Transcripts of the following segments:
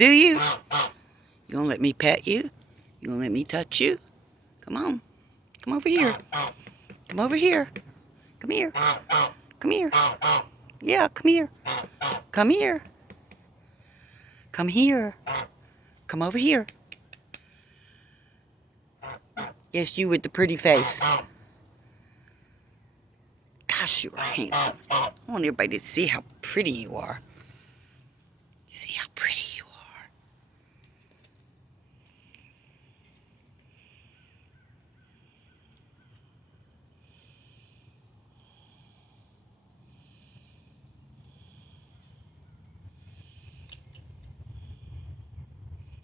Do you? You gonna let me pet you? You gonna let me touch you? Come on. Come over here. Come over here. Come here. Come here. Yeah, come here. Come here. Come here. Come over here. Yes, you with the pretty face. Gosh, you are handsome. I want everybody to see how pretty you are. See how pretty you are.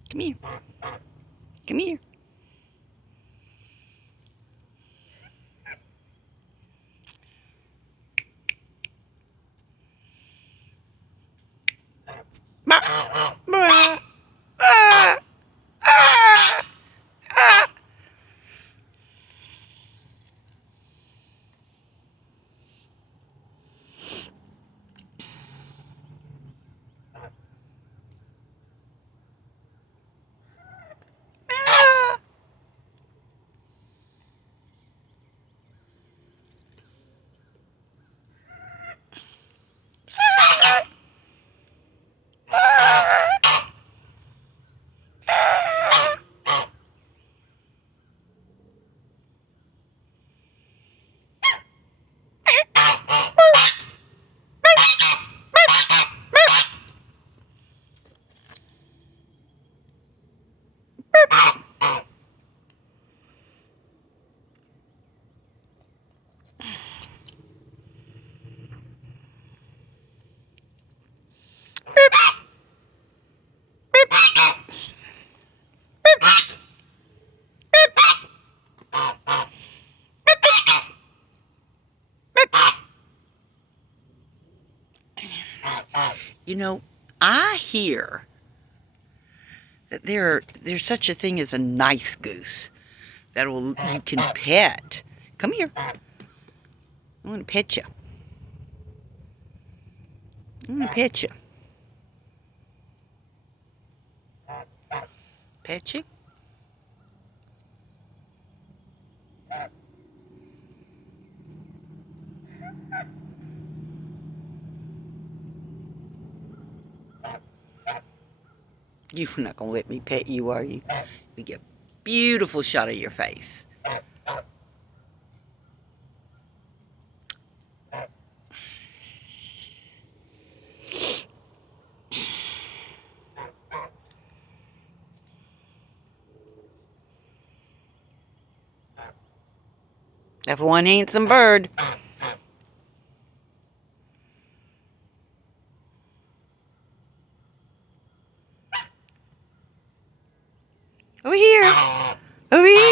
Come here. Come here. Bah, bah, ah, ah, ah. You know, I hear that there's such a thing as a nice goose that you can pet. Come here. I want to pet you. I want to pet you. Pet you? You're not going to let me pet you, are you? We get a beautiful shot of your face. That's one handsome bird. Over here. Over here.